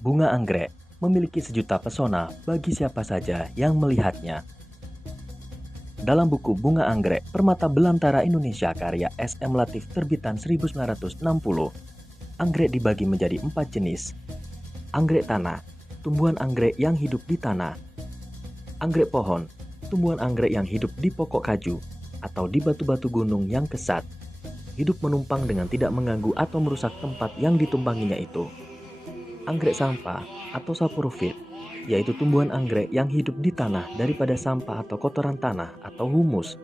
Bunga anggrek memiliki sejuta pesona bagi siapa saja yang melihatnya. Dalam buku Bunga Anggrek, Permata Belantara Indonesia karya S.M. Latif terbitan 1960, anggrek dibagi menjadi 4 jenis. Anggrek tanah, tumbuhan anggrek yang hidup di tanah. Anggrek pohon, tumbuhan anggrek yang hidup di pokok kaju atau di batu-batu gunung yang kesat. Hidup menumpang dengan tidak mengganggu atau merusak tempat yang ditumpanginya itu. Anggrek sampah atau saprofit, yaitu tumbuhan anggrek yang hidup di tanah daripada sampah atau kotoran tanah atau humus.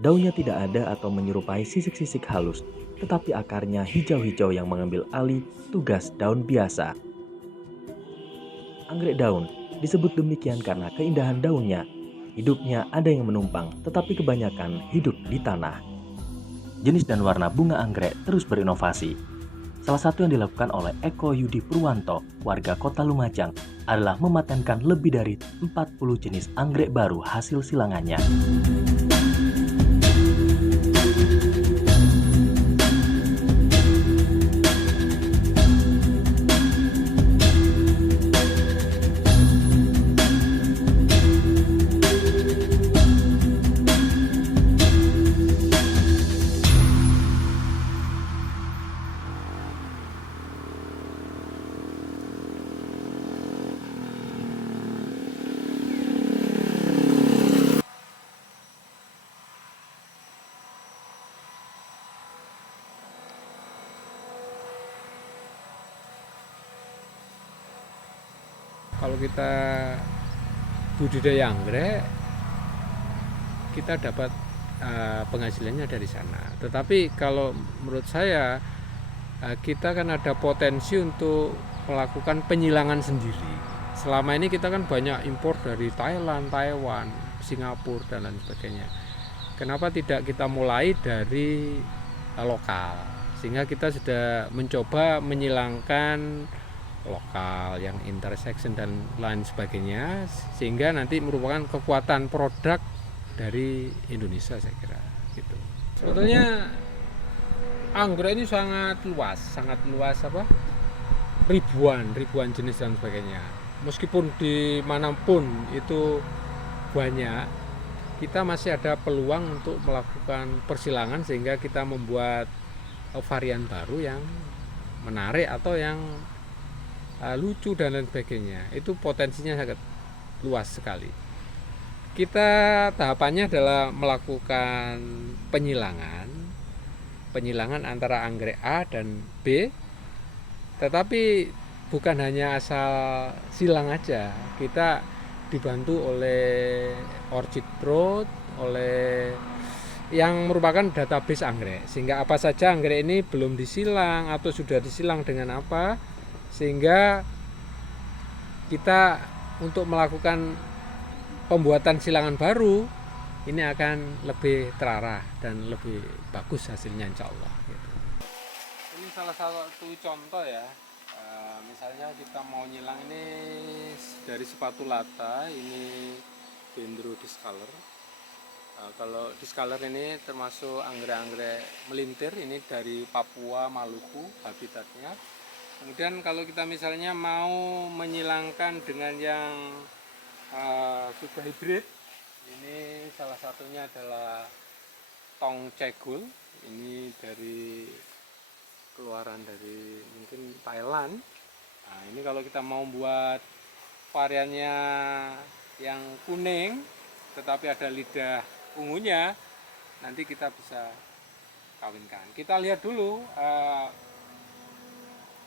Daunnya tidak ada atau menyerupai sisik-sisik halus, tetapi akarnya hijau-hijau yang mengambil alih tugas daun biasa. Anggrek daun disebut demikian karena keindahan daunnya. Hidupnya ada yang menumpang, tetapi kebanyakan hidup di tanah. Jenis dan warna bunga anggrek terus berinovasi. Salah satu yang dilakukan oleh Eko Yudi Purwanto, warga kota Lumajang, adalah mematenkan lebih dari 40 jenis anggrek baru hasil silangannya. Kalau kita budidaya anggrek, kita dapat penghasilannya dari sana. Tetapi kalau menurut saya, kita kan ada potensi untuk melakukan penyilangan sendiri. Selama ini kita kan banyak impor dari Thailand, Taiwan, Singapura dan lain sebagainya. Kenapa tidak kita mulai dari lokal? Sehingga kita sudah mencoba menyilangkan lokal yang intersection dan lain sebagainya, sehingga nanti merupakan kekuatan produk dari Indonesia, saya kira gitu. Sebetulnya anggrek ini sangat luas apa, ribuan jenis dan sebagainya. Meskipun dimanapun itu banyak, kita masih ada peluang untuk melakukan persilangan sehingga kita membuat varian baru yang menarik atau yang lucu dan lain sebagainya. Itu potensinya sangat luas sekali. Kita tahapannya adalah melakukan penyilangan antara anggrek A dan B, tetapi bukan hanya asal silang aja. Kita dibantu oleh Orchid Road, oleh yang merupakan database anggrek, sehingga apa saja anggrek ini belum disilang atau sudah disilang dengan apa, sehingga kita untuk melakukan pembuatan silangan baru ini akan lebih terarah dan lebih bagus hasilnya, insya Allah gitu. Ini salah satu contoh ya. Misalnya kita mau nyilang ini dari sepatu lata, ini Dendro Discolor. Kalau Discolor ini termasuk anggrek-anggrek melintir, ini dari Papua, Maluku habitatnya. Kemudian kalau kita misalnya mau menyilangkan dengan yang sudah hibrid, ini salah satunya adalah Tong Cegul. Ini dari keluaran dari mungkin Thailand. Nah, ini kalau kita mau buat variannya yang kuning tetapi ada lidah ungunya, nanti kita bisa kawinkan. Kita lihat dulu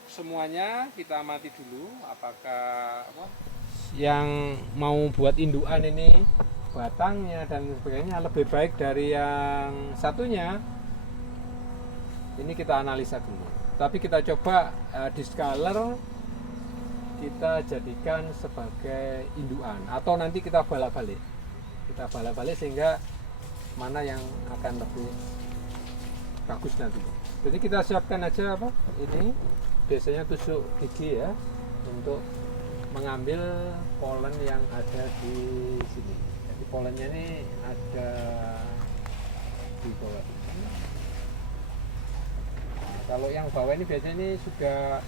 semuanya, kita amati dulu apakah yang mau buat indukan ini batangnya dan sebagainya lebih baik dari yang satunya. Ini kita analisa dulu. Tapi kita coba Discolor kita jadikan sebagai indukan atau nanti kita balak-balik. Kita balak-balik sehingga mana yang akan lebih bagus nanti. Jadi kita siapkan aja apa? Ini biasanya tusuk gigi ya untuk mengambil polen yang ada di sini. Jadi polennya ini ada di bawah ini. Nah, kalau yang bawah ini biasanya ini sudah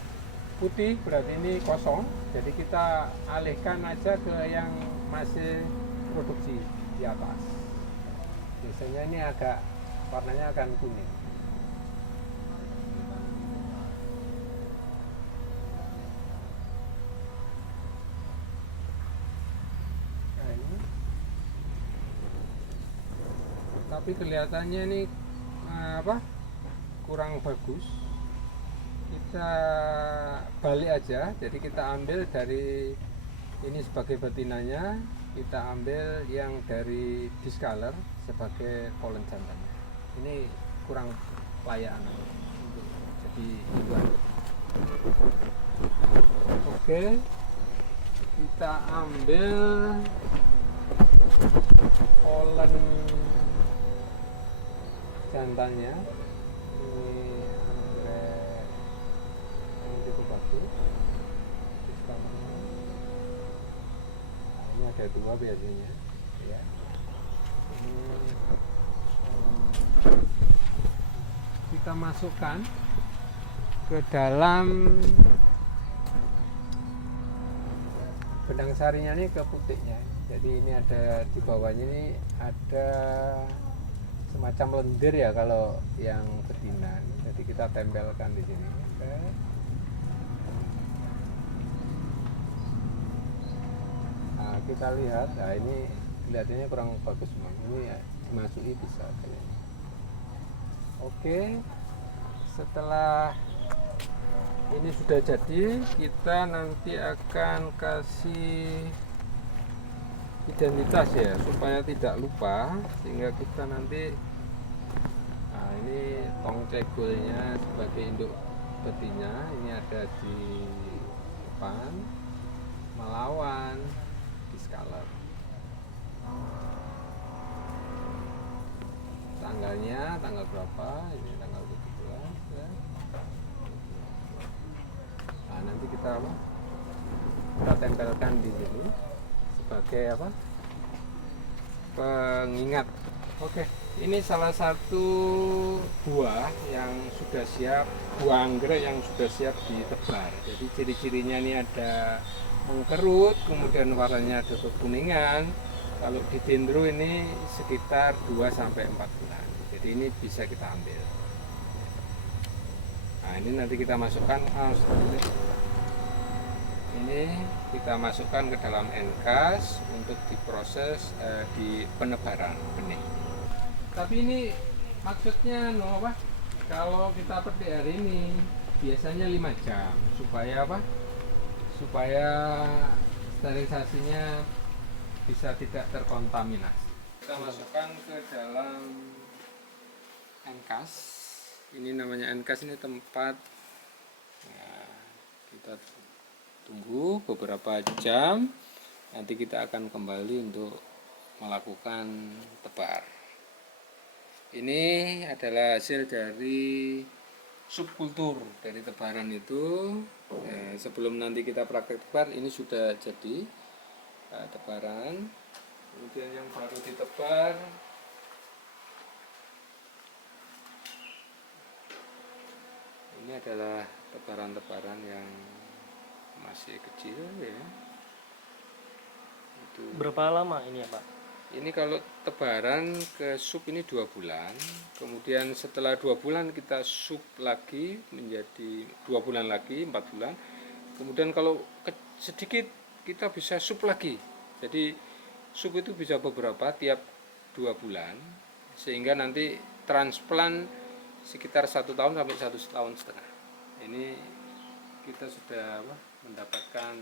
putih berarti ini kosong, jadi kita alihkan aja ke yang masih produksi di atas. Biasanya ini agak warnanya akan kuning. Nah, ini tapi kelihatannya ini kurang bagus. Kita balik aja, jadi kita ambil dari ini sebagai betinanya, kita ambil yang dari discolor sebagai pollen jantannya. Ini kurang layak untuk jadi induan. Oke, kita ambil pollen jantannya. Ini anggrek yang cukup bagus. Ini ada 2 biasanya, ya. Ini kita masukkan ke dalam benang sarinya nih, ke putiknya. Jadi ini ada di bawahnya, ini ada semacam lendir ya kalau yang betina. Jadi kita tempelkan di sini. Oke. Nah, kita lihat, nah ini kelihatannya kurang bagus memang. Ini ya dimasuki bisa kayaknya. Oke, setelah ini sudah jadi, kita nanti akan kasih identitas ya, supaya tidak lupa, sehingga kita nanti, nah ini tong cegolnya sebagai induk betina, ini ada di depan, melawan discolor. Tanggalnya tanggal berapa? Ini tanggal 17 ya. Nah, nanti kita tempelkan di sini sebagai pengingat. Oke, ini salah satu buah yang sudah siap, buah anggrek yang sudah siap ditebar. Jadi ciri-cirinya ini ada mengkerut, kemudian warnanya ada kekuningan. Kalau di dendro ini sekitar 2-4 bulan. Jadi ini bisa kita ambil. Nah, ini nanti kita masukkan, ini kita masukkan ke dalam enkas untuk diproses di penebaran benih. Tapi ini maksudnya kalau kita petik hari ini biasanya 5 jam supaya supaya sterilisasinya bisa tidak terkontaminasi. Kita masukkan ke dalam enkas. Ini namanya enkas, ini tempat. Nah, kita tunggu beberapa jam. Nanti kita akan kembali untuk melakukan tebar. Ini adalah hasil dari subkultur dari tebaran itu. Sebelum nanti kita praktek tebar, ini sudah jadi tebaran. Kemudian yang baru ditebar, ini adalah tebaran-tebaran yang masih kecil ya. Itu. Berapa lama ini ya Pak? Ini kalau tebaran ke sub ini 2 bulan. Kemudian setelah 2 bulan kita sub lagi menjadi 2 bulan lagi, 4 bulan. Kemudian kalau sedikit kita bisa sub lagi. Jadi sub itu bisa beberapa tiap 2 bulan, sehingga nanti transplant sekitar 1 tahun sampai 1,5 tahun. Ini kita sudah mendapatkan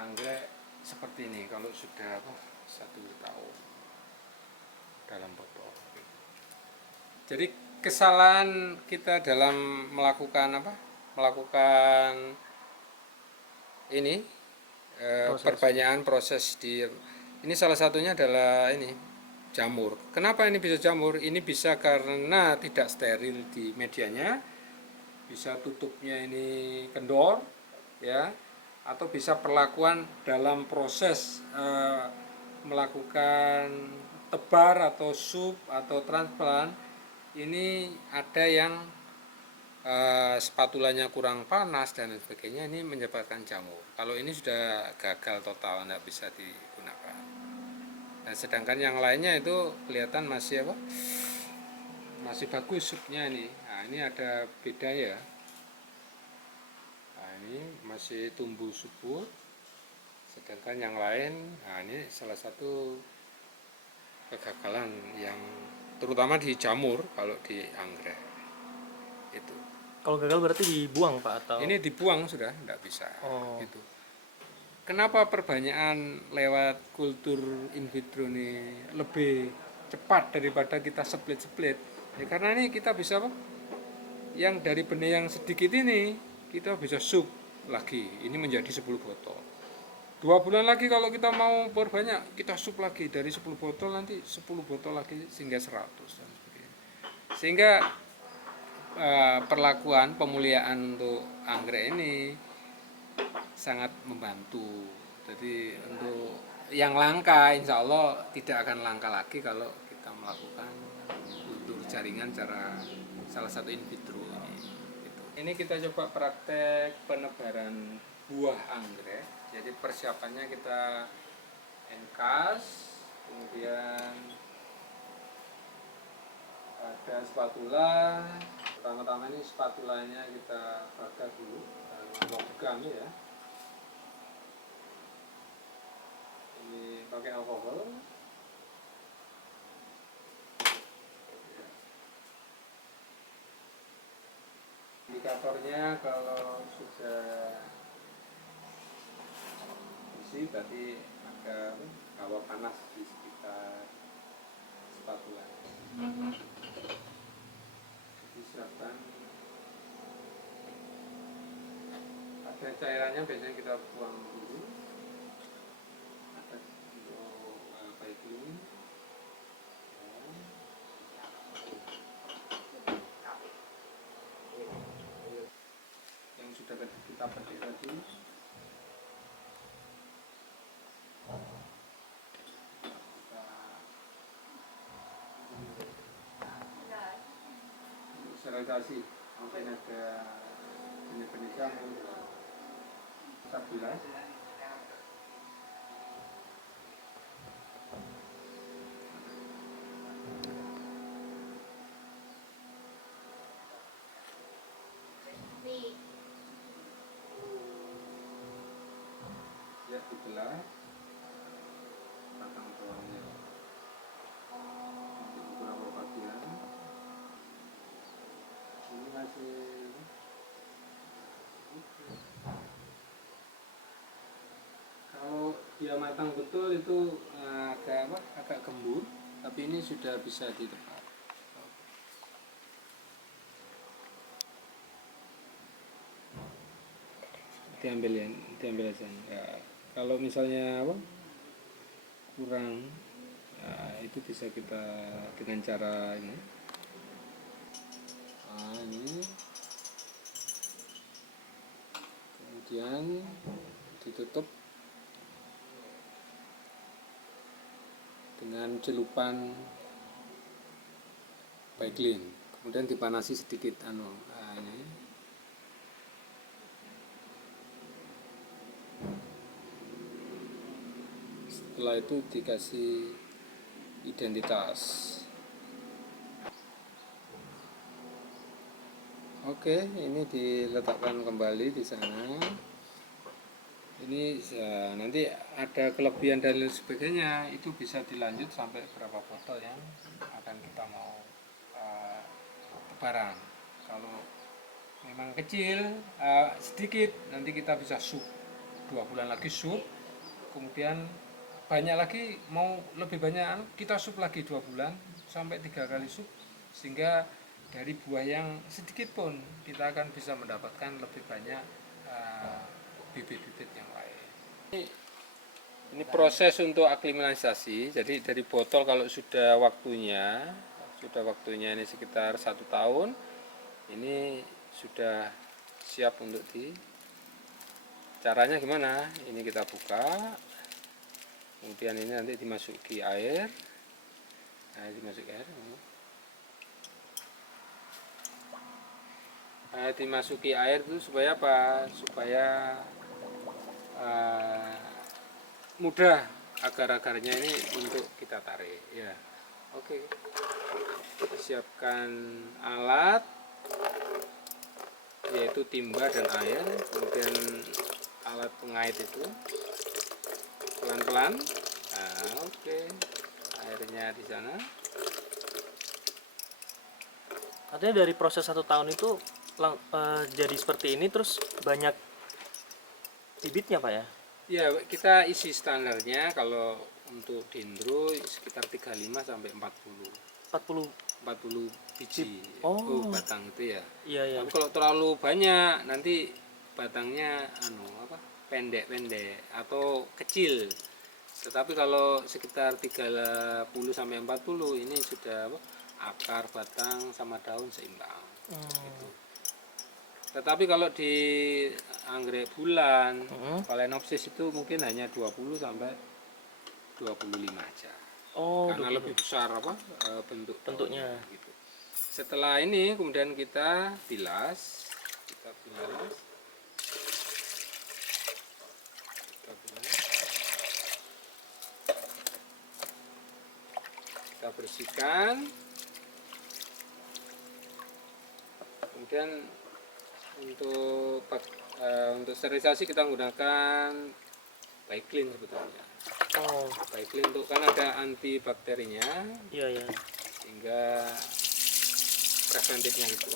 anggrek seperti ini kalau sudah 1 tahun dalam botol. Jadi kesalahan kita dalam melakukan ini perbanyakan proses di ini, salah satunya adalah ini jamur. Kenapa ini bisa jamur? Ini bisa karena tidak steril di medianya, bisa tutupnya ini kendor ya, atau bisa perlakuan dalam proses melakukan tebar atau sub atau transplant ini ada yang spatulanya kurang panas dan lain sebagainya, ini menyebabkan jamur. Kalau ini sudah gagal total, tidak bisa digunakan. Nah, sedangkan yang lainnya itu kelihatan masih apa? Masih bagus supnya ini. Nah, ini ada beda ya. Nah, ini masih tumbuh subur. Sedangkan yang lain, nah ini salah satu kegagalan yang terutama di jamur kalau di anggrek itu. Kalau gagal berarti dibuang Pak atau? Ini dibuang sudah, tidak bisa. Oh. Gitu. Kenapa perbanyakan lewat kultur in vitro ini lebih cepat daripada kita split-split? Ya karena ini kita bisa apa? Yang dari benih yang sedikit ini kita bisa sup lagi. Ini menjadi 10 botol. 2 bulan lagi kalau kita mau perbanyak, kita sup lagi dari 10 botol nanti 10 botol lagi sehingga 100 dan sebagainya. Sehingga perlakuan pemuliaan untuk anggrek ini sangat membantu. Jadi untuk yang langka insya Allah tidak akan langka lagi kalau kita melakukan kultur jaringan cara salah satu in vitro ini. Gitu. Ini kita coba praktek penebaran buah anggrek. Jadi persiapannya kita enkas, kemudian ada spatula. Pertama-tama ini spatulanya kita bakar dulu dengan logam ya. Ini pakai alkohol. Indikatornya kalau sudah isi berarti ada hawa panas di sekitar spatula. Jadi siapkan ada cairannya, biasanya kita buang dulu. Ada untuk baikling. Yang sudah kita petik tadi. Sterilisasi, mungkin ada benih-benih jamur, stabilas. Ya dibelah batang tuangnya untuk beberapa bagian. Ini masih kalau dia matang betul itu agak gembur, tapi ini sudah bisa ditebak. Diambil aja. Ya, kalau misalnya kurang, itu bisa kita dengan cara ini. Ini kemudian ditutup dengan celupan baikling, kemudian dipanasi sedikit ini. Setelah itu dikasih identitas. Oke, ini diletakkan kembali di sana. Ini nanti ada kelebihan dan lain sebagainya, itu bisa dilanjut sampai berapa botol yang akan kita mau tebaran. Kalau memang kecil, sedikit, nanti kita bisa sup 2 bulan lagi sup, kemudian banyak lagi, mau lebih banyak kita sup lagi 2 bulan sampai 3 kali sup, sehingga dari buah yang sedikit pun kita akan bisa mendapatkan lebih banyak bibit-bibit yang lain. Ini proses untuk aklimatisasi. Jadi dari botol kalau sudah waktunya ini sekitar 1 tahun, ini sudah siap untuk caranya gimana? Ini kita buka. Kemudian ini nanti dimasuki air. Dimasuki air. dimasuki air itu supaya apa? Supaya mudah agar-agarnya ini untuk kita tarik ya. Oke, siapkan alat yaitu timba dan air, kemudian alat pengait itu pelan-pelan. Nah, oke, airnya di sana. Artinya dari proses 1 tahun itu jadi seperti ini terus banyak bibitnya Pak ya? Ya, kita isi standarnya kalau untuk dendro sekitar 35 sampai 40. 40. 40 biji. Oh. Batang itu ya. Iya ya. Tapi kalau terlalu banyak nanti batangnya pendek-pendek atau kecil. Tetapi kalau sekitar 30 sampai 40 ini sudah akar, batang sama daun seimbang. Gitu. Tetapi kalau di anggrek bulan, Phalaenopsis itu mungkin hanya 20 sampai 25 aja. Oh, Karena 20. lebih besar bentuknya. Bentuknya. Gitu. Setelah ini kemudian kita bilas. Kita bilas. Kita bersihkan. Kemudian untuk sterilisasi kita menggunakan Baiklin sebetulnya. Oh, Baiklin untuk kan ada antibakterinya, iya ya. sehingga preventifnya itu.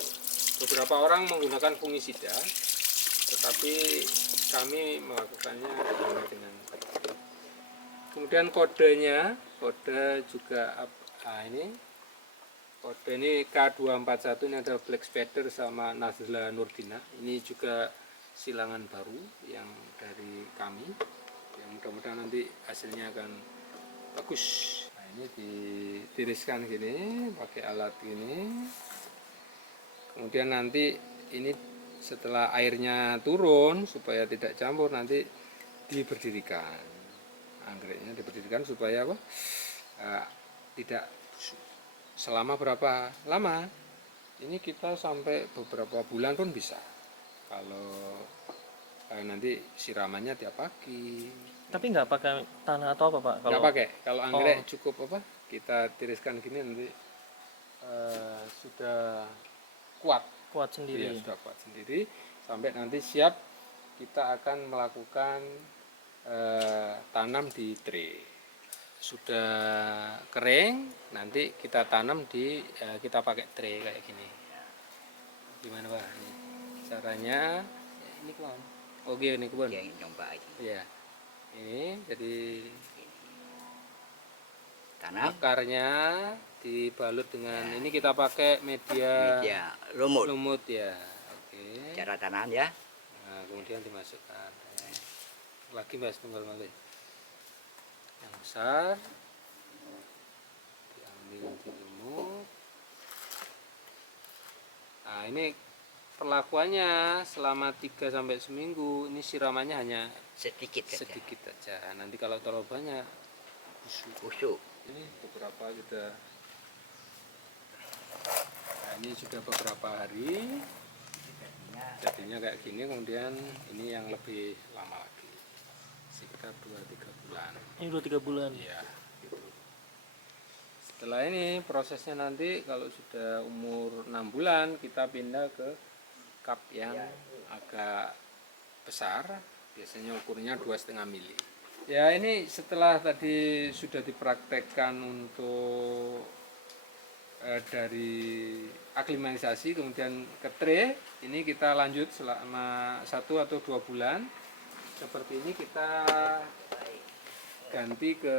Beberapa orang menggunakan fungisida, tetapi kami melakukannya dengan Baiklin. Kemudian kode juga ini. Kode ini K241, ini ada Black Spider sama Nazla Nurdina. Ini juga silangan baru yang dari kami. Yang mudah-mudahan nanti hasilnya akan bagus. Nah, ini ditiriskan gini, pakai alat gini. Kemudian nanti ini setelah airnya turun supaya tidak campur, nanti diberdirikan. Anggreknya diberdirikan supaya apa? Tidak selama berapa lama? Ini kita sampai beberapa bulan pun bisa. Kalau nanti siramannya tiap pagi. Tapi nggak pakai tanah atau apa Pak? Nggak pakai. Kalau anggrek cukup kita tiriskan gini nanti sudah kuat. Kuat sendiri. Iya, sudah kuat sendiri. Sampai nanti siap kita akan melakukan tanam di tray. Sudah kering, nanti kita tanam kita pakai tray kayak gini. Gimana Pak? Ini caranya ini kawan. Oke, ini kawan. Yang nyoba aja. Iya. Ini jadi Tanam akarnya dibalut dengan ini kita pakai media lumut ya. Oke. cara tanam ya. Nah, kemudian dimasukkan. Lagi Mas tunggal malih. Yang besar diambil di lumut. Nah, ini perlakuannya selama 3 sampai seminggu. Ini siramannya hanya Sedikit saja. sedikit aja. Nanti kalau terlalu banyak Busuk. ini beberapa sudah. Nah, ini sudah beberapa hari jadinya kayak gini. Kemudian ini yang lebih lama lagi sekitar 2-3 bulan. Ini 2-3 bulan. Iya gitu. Setelah ini prosesnya nanti kalau sudah umur 6 bulan kita pindah ke cup yang agak besar, biasanya ukurnya 2,5 mili. Ya, ini setelah tadi sudah dipraktekkan untuk dari aklimatisasi kemudian ke tray, ini kita lanjut selama 1 atau 2 bulan. Seperti ini kita ganti ke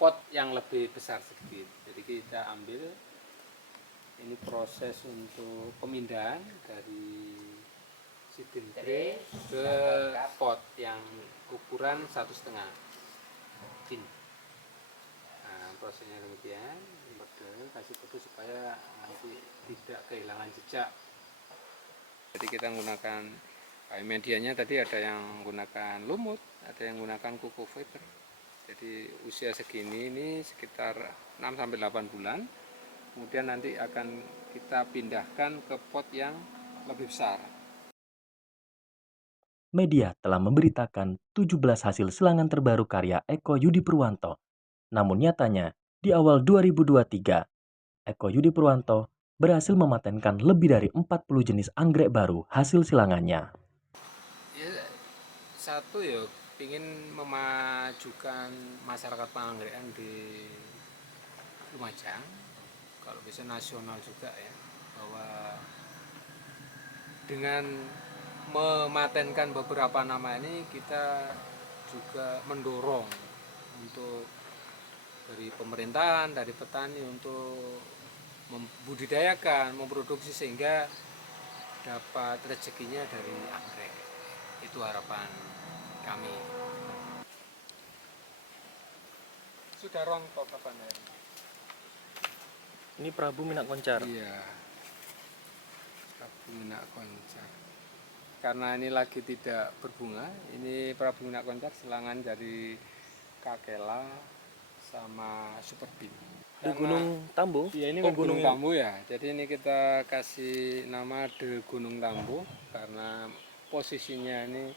pot yang lebih besar sedikit. Jadi kita ambil ini proses untuk pemindahan dari seeding tray ke pot yang ukuran 1,5 in. Nah, prosesnya demikian, kasih kode supaya nanti tidak kehilangan jejak. Jadi kita menggunakan medianya tadi ada yang menggunakan lumut, ada yang menggunakan coco fiber. Jadi usia segini ini sekitar 6 sampai 8 bulan. Kemudian nanti akan kita pindahkan ke pot yang lebih besar. Media telah memberitakan 17 hasil silangan terbaru karya Eko Yudi Purwanto. Namun nyatanya, di awal 2023, Eko Yudi Purwanto berhasil mematenkan lebih dari 40 jenis anggrek baru hasil silangannya. Ya, satu ya ingin memajukan masyarakat penganggekan di Lumajang, kalau bisa nasional juga ya, bahwa dengan mematenkan beberapa nama ini kita juga mendorong untuk dari pemerintahan, dari petani untuk membudidayakan, memproduksi sehingga dapat rezekinya dari anggrek. Itu harapan kami. Sudah rongkok kapan ya? Ini Prabu Minak Koncar. Iya. Prabu Minak Koncar. Karena ini lagi tidak berbunga, ini Prabu Minak Koncar silangan dari Kakela sama Super Bean. Di Gunung Tambo? Iya, ini Oh, kan Gunung gunung Tambo ya. Jadi ini kita kasih nama The Gunung Tambo karena posisinya ini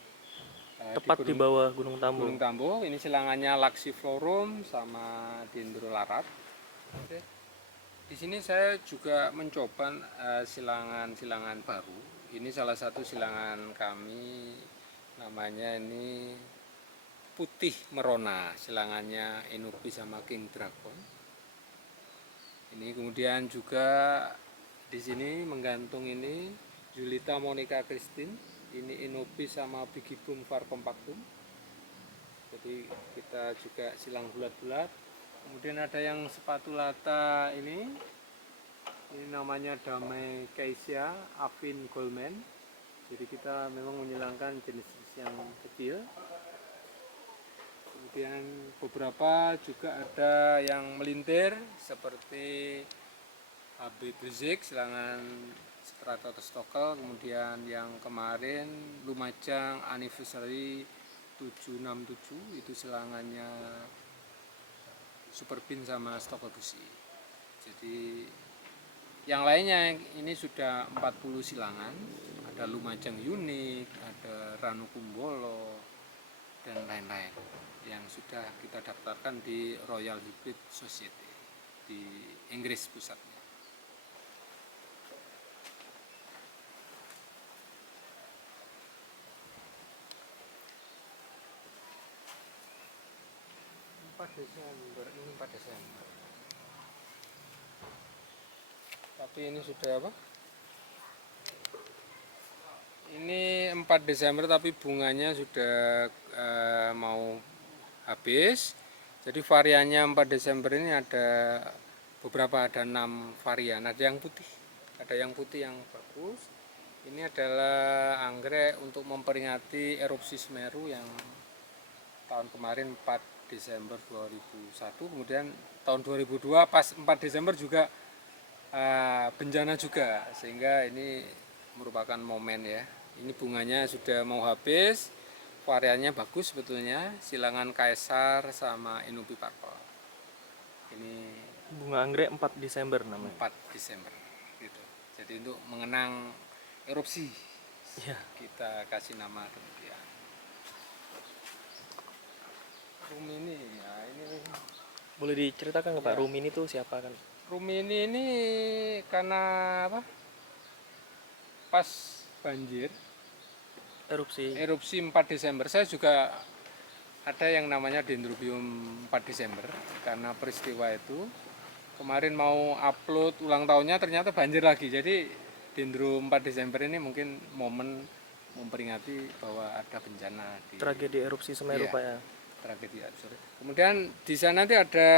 tepat di bawah Gunung Tambo. Gunung Tambo. Ini silangannya Laxiflorum sama Dendrolarat. Oke. Di sini saya juga mencoba silangan-silangan baru. Ini salah satu silangan kami, namanya ini Putih Merona, silangannya Inopi sama King Dragon. Ini kemudian juga di sini menggantung ini Julita Monica Christine, ini Inopi sama Bigibum Varcompactum. Jadi kita juga silang bulat-bulat. Kemudian ada yang spatulata ini namanya Damai Keisia Avin Goldman. Jadi kita memang menyilangkan jenis-jenis yang kecil. Kemudian beberapa juga ada yang melintir seperti HB Bezik, silangan Stratostokel. Kemudian yang kemarin Lumajang Anniversary 767, itu silangannya Super Bean sama Stokel Busi. Jadi yang lainnya ini sudah 40 silangan, ada Lumajang Unik, ada Ranu Kumbolo, dan lain-lain yang sudah kita daftarkan di Royal Hybrid Society di Inggris pusatnya. Ini 4 Desember. Tapi ini sudah apa? Ini 4 Desember tapi bunganya sudah mau habis. Jadi variannya 4 Desember ini ada beberapa, ada 6 varian. Ada yang putih yang bagus. Ini adalah anggrek untuk memperingati erupsi Semeru yang tahun kemarin 4 Desember 2001. Kemudian tahun 2002 pas 4 Desember juga bencana juga, sehingga ini merupakan momen ya. Ini bunganya sudah mau habis, variannya bagus sebetulnya, silangan Kaisar sama Inupi Purple. Ini Bunga anggrek 4 Desember namanya. 4 Desember gitu. Jadi untuk mengenang erupsi, Iya. kita kasih nama demikian. Rumini ya, ini Boleh diceritakan nggak Pak, Ya. Rumini itu siapa kan? Rumini ini karena apa? Pas banjir erupsi 4 Desember, saya juga ada yang namanya Dendrobium 4 Desember karena peristiwa itu. Kemarin mau upload ulang tahunnya ternyata banjir lagi. Jadi Dendro 4 Desember ini mungkin momen memperingati bahwa ada bencana di Tragedi erupsi Semeru Iya. Pak ya. tragedi. Kemudian di sana nanti ada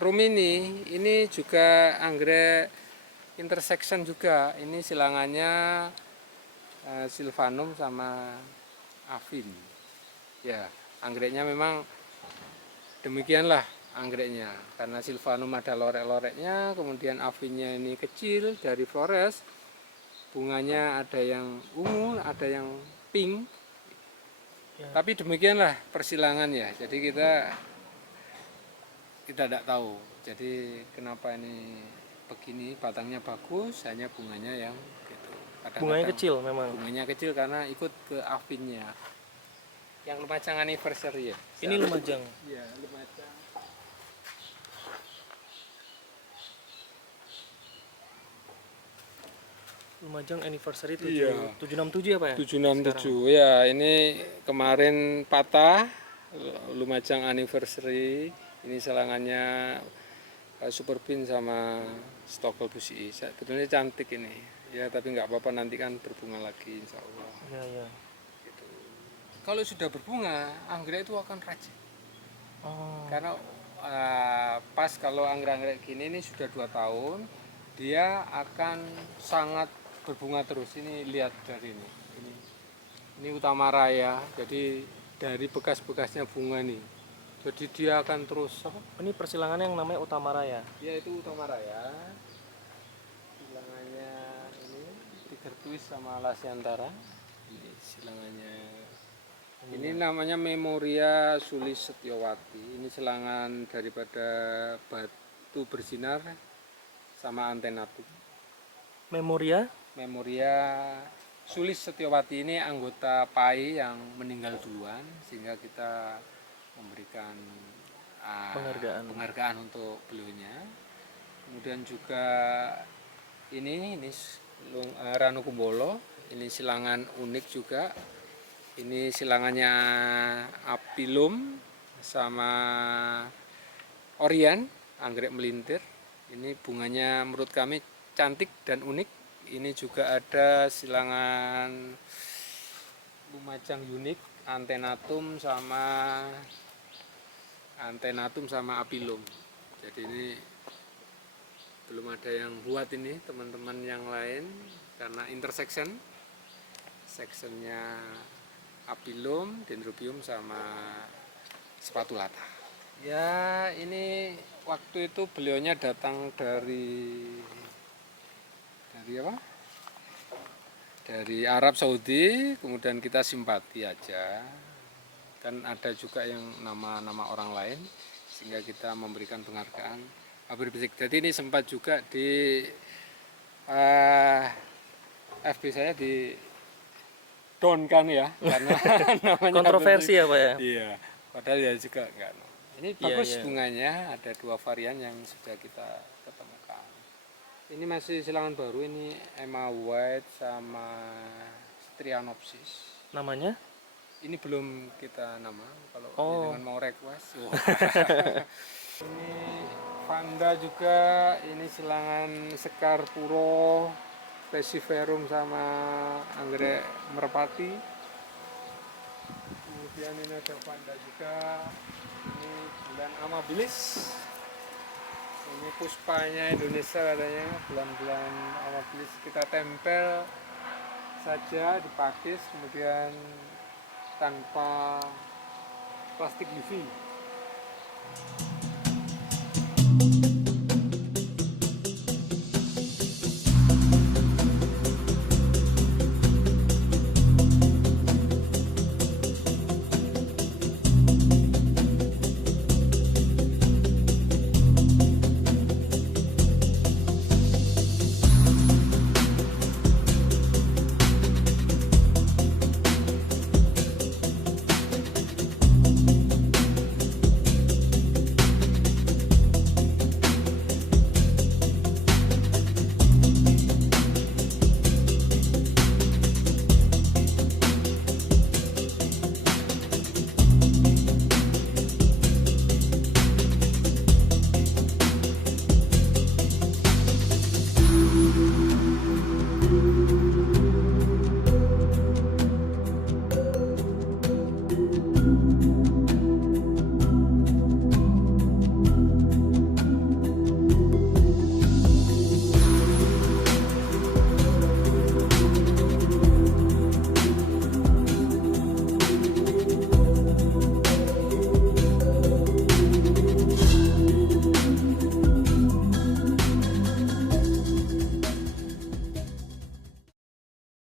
Rumini, ini juga anggrek intersection juga. Ini silangannya Silvanum sama Avin. Ya, anggreknya memang demikianlah anggreknya. Karena Silvanum ada lorek-loreknya, kemudian Avinnya ini kecil dari Flores. Bunganya ada yang ungu, ada yang pink. Ya. Tapi demikianlah persilangan ya. Jadi kita tidak tahu. Jadi kenapa ini begini, batangnya bagus, hanya bunganya yang gitu. Bunganya Kadang-kadang kecil memang. bunganya kecil karena ikut ke afinnya. Yang Lumajang anniversary ya. Ini Lumajang. Iya, Lumajang. Lumajang anniversary Iya. 767 ya Pak ya? 767 ya, ini kemarin patah Lumajang anniversary. Ini selangannya Super Bean sama Stockwell Busi. Sebetulnya cantik ini ya, tapi nggak apa-apa, nanti kan berbunga lagi insya Allah. Iya, iya. Gitu. Kalau sudah berbunga, anggrek itu akan rajin Oh, karena pas kalau anggrek-anggrek gini ini sudah 2 tahun, dia akan sangat berbunga terus. Ini lihat dari ini Utama Raya, jadi dari bekas-bekasnya bunga nih, jadi dia akan terus apa? ini persilangannya yang namanya Utama Raya. Ya, itu Utama Raya. Silangannya ini Tiger Twist sama Lasiantara. Ini silangannya. Ini namanya Memoria Sulis Setiawati. Ini silangan daripada Batu Bersinar sama Antenatum. Memoria Memoria Sulis Setiawati ini anggota PAI yang meninggal duluan, sehingga kita memberikan penghargaan untuk beliaunya. Kemudian juga ini Ranu Kumbolo, ini silangan unik juga. Ini silangannya Apilum sama Orian, anggrek melintir. Ini bunganya menurut kami cantik dan unik. Ini juga ada silangan Lumajang unik, Antenatum sama Apilum. Jadi ini belum ada yang buat ini teman-teman yang lain, karena intersection, sectionnya Apilum, Dendrobium sama Spatulata. Ya, ini waktu itu beliaunya datang dari apa? Dari Arab Saudi, kemudian kita simpati aja. Kan ada juga yang nama-nama orang lain, sehingga kita memberikan penghargaan Habib Rizik. Jadi ini sempat juga di FB saya di down kan ya, karena namanya kontroversi ya Pak ya? iya, padahal ya juga enggak. Ini Iya, bagus iya. bunganya, ada 2 varian yang sudah kita ketemukan. Ini masih silangan baru, ini Emma White sama Strianopsis. Namanya? Ini belum kita nama, kalau Oh. dengan mau request. Wah. Ini Vanda juga, ini silangan Sekar Puro, Pesiferum sama anggrek merpati. Kemudian ini ada Vanda juga, ini bulan Amabilis. Ini puspanya Indonesia katanya, bulan-bulan Amabilis kita tempel saja di pakis, kemudian tanpa plastik UV.